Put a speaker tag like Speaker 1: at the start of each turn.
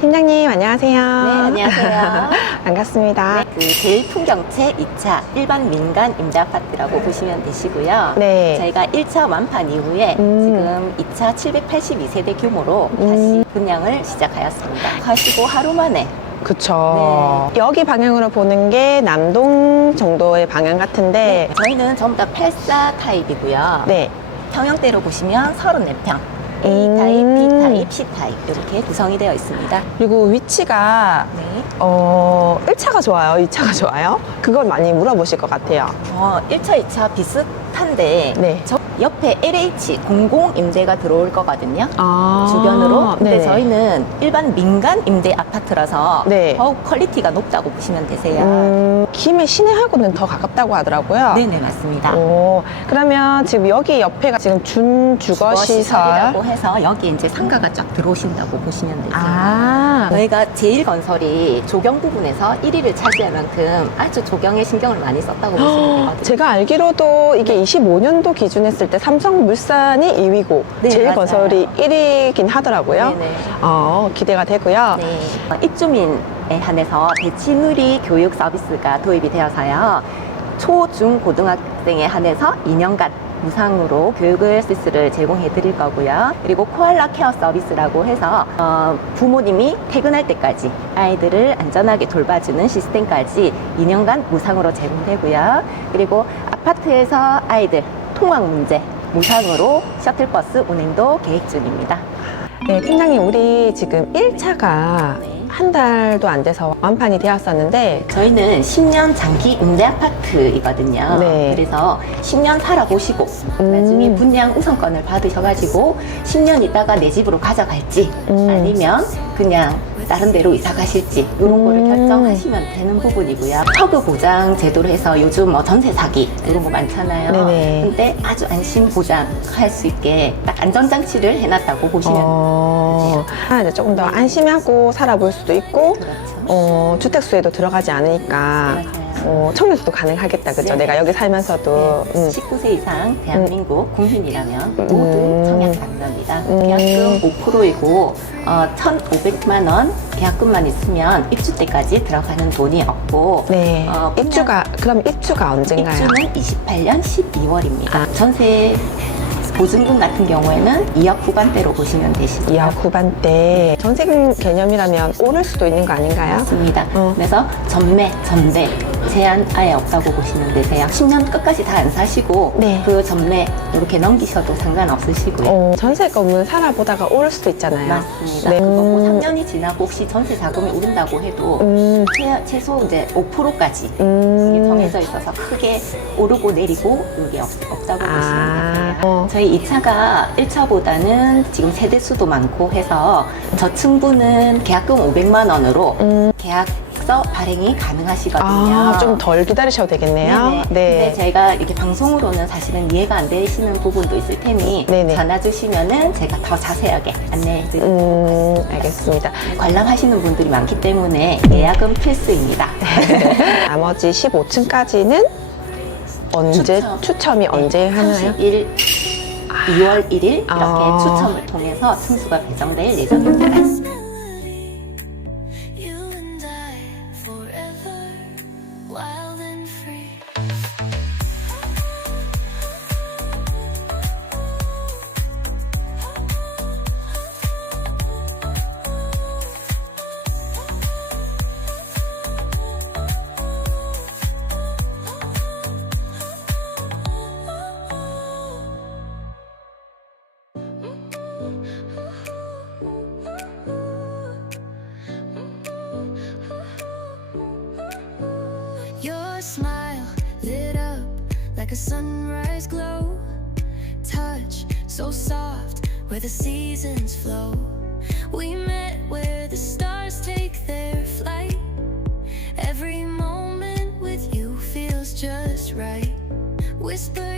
Speaker 1: 팀장님 안녕하세요.
Speaker 2: 네, 안녕하세요.
Speaker 1: 반갑습니다.
Speaker 2: 그 제일 풍경채 2차 일반 민간 임대 아파트라고 보시면 되시고요.
Speaker 1: 네.
Speaker 2: 저희가 1차 완판 이후에
Speaker 1: 음.
Speaker 2: 지금 2차 782세대 규모로
Speaker 1: 음.
Speaker 2: 다시 분양을 시작하였습니다. 하시고 하루 만에
Speaker 1: 그쵸. 여기 방향으로 보는 게 남동 정도의 방향 같은데,
Speaker 2: 저희는 전부 다 84 타입이고요.
Speaker 1: 네.
Speaker 2: 평형대로 보시면 34평. A
Speaker 1: 음.
Speaker 2: 타입, B 타입, C 타입 이렇게 구성이 되어 있습니다.
Speaker 1: 그리고 위치가,
Speaker 2: 네.
Speaker 1: 어, 1차가 좋아요? 2차가 좋아요? 그걸 많이 물어보실 것 같아요.
Speaker 2: 어, 1차, 2차 비슷한데
Speaker 1: 네.
Speaker 2: 저 옆에 LH 공공 임대가 들어올 거거든요.
Speaker 1: 아.
Speaker 2: 주변으로. 근데
Speaker 1: 네네.
Speaker 2: 저희는 일반 민간 임대 아파트라서
Speaker 1: 네.
Speaker 2: 더욱 퀄리티가 높다고 보시면 되세요.
Speaker 1: 음, 김해 시내하고는 더 가깝다고 하더라고요.
Speaker 2: 네네 맞습니다.
Speaker 1: 오, 그러면 지금 여기 옆에가 지금 준주거시설.
Speaker 2: 주거시설이라고 해서 여기 이제 상가가 쫙 들어오신다고 보시면 되세요.
Speaker 1: 아,
Speaker 2: 저희가 제일건설이 조경 부분에서 1위를 차지할 만큼 아주 조경에 신경을 많이 썼다고 보시면 되거든요.
Speaker 1: 제가 알기로도 이게 25년도 기준 했을 때 삼성물산이 2위고
Speaker 2: 네,
Speaker 1: 제일건설이 1위긴 하더라고요.
Speaker 2: 네네.
Speaker 1: 어, 기대가 되고요.
Speaker 2: 네. 어, 입주민에 한해서 대치누리 교육 서비스가 도입이 되어서요. 초, 중, 고등학생에 한해서 2년간 무상으로 교육을 서비스를 제공해 드릴 거고요. 그리고 코알라 케어 서비스라고 해서 어, 부모님이 퇴근할 때까지 아이들을 안전하게 돌봐주는 시스템까지 2년간 무상으로 제공되고요. 그리고 아파트에서 아이들 통학 문제 무상으로 셔틀버스 운행도 계획 중입니다.
Speaker 1: 네, 팀장님, 우리 지금 1차가
Speaker 2: 네.
Speaker 1: 한 달도 안 돼서 완판이 되었었는데,
Speaker 2: 저희는 10년 장기 임대 아파트이거든요.
Speaker 1: 네.
Speaker 2: 그래서 10년 살아보시고
Speaker 1: 음.
Speaker 2: 나중에 분양 우선권을 받으셔가지고 10년 있다가 내 집으로 가져갈지
Speaker 1: 음.
Speaker 2: 아니면 그냥 다른 데로 이사 가실지 이런 거를
Speaker 1: 음.
Speaker 2: 결정하시면 되는 부분이고요. 허그 보장 제도로 해서 요즘 뭐 전세 사기 이런 거 많잖아요.
Speaker 1: 네네.
Speaker 2: 근데 아주 안심 보장할 수 있게 딱 안전장치를 해놨다고 보시면
Speaker 1: 어, 아, 이제 조금 더 안심하고 살아볼 수도 있고,
Speaker 2: 그렇죠.
Speaker 1: 어, 주택 수에도 들어가지 않으니까,
Speaker 2: 맞아요.
Speaker 1: 어, 청약도 가능하겠다, 그죠?
Speaker 2: 네.
Speaker 1: 내가 여기 살면서도.
Speaker 2: 네,
Speaker 1: 음.
Speaker 2: 19세 이상 대한민국 국민이라면 모두
Speaker 1: 음.
Speaker 2: 청약 가능합니다.
Speaker 1: 음.
Speaker 2: 계약금 5%이고 어, 1,500만 원 계약금만 있으면 입주 때까지 들어가는 돈이 없고
Speaker 1: 네.
Speaker 2: 어,
Speaker 1: 입주가, 그럼 입주가 언젠가요?
Speaker 2: 입주는 28년 12월입니다. 전세 보증금 같은 경우에는 2억 후반대로 보시면 되시고요.
Speaker 1: 2억 후반대. 전세금 개념이라면 오를 수도 있는 거 아닌가요?
Speaker 2: 맞습니다.
Speaker 1: 어.
Speaker 2: 그래서 전매, 전대 제한 아예 없다고 보시면 되세요. 10년 끝까지 다 안 사시고
Speaker 1: 네.
Speaker 2: 그 전매 이렇게 넘기셔도 상관없으시고요.
Speaker 1: 어, 전세금은 살아보다가 오를 수도 있잖아요.
Speaker 2: 맞습니다.
Speaker 1: 네.
Speaker 2: 그거 뭐
Speaker 1: 음.
Speaker 2: 3년이 지나고 혹시 전세 자금이 오른다고 해도
Speaker 1: 음,
Speaker 2: 최, 최소 이제 5%까지 이게
Speaker 1: 음.
Speaker 2: 정해져 있어서 크게 오르고 내리고 이게 없, 없다고
Speaker 1: 아,
Speaker 2: 보시면 되세요.
Speaker 1: 어.
Speaker 2: 저희 2차가 1차보다는 지금 세대 수도 많고 해서 저층부는 계약금 500만 원으로
Speaker 1: 음.
Speaker 2: 계약 서 발행이 가능하시거든요.
Speaker 1: 아, 좀 덜 기다리셔도 되겠네요.
Speaker 2: 네네. 근데 저희가 이렇게 방송으로는 사실은 이해가 안 되시는 부분도 있을 테니
Speaker 1: 네네.
Speaker 2: 전화 주시면은 제가 더 자세하게 안내해 드릴게요.
Speaker 1: 음, 알겠습니다.
Speaker 2: 관람하시는 분들이 많기 때문에 예약은 필수입니다.
Speaker 1: 나머지 15층까지는 언제,
Speaker 2: 추첨.
Speaker 1: 추첨 이 언제 하나요?
Speaker 2: 30일, 2월 1일 이렇게
Speaker 1: 아.
Speaker 2: 추첨을 통해서 층수가 배정될 예정입니다.
Speaker 3: smile lit up like a sunrise glow. Touch so soft where the seasons flow. We met where the stars take their flight. Every moment with you feels just right. Whisper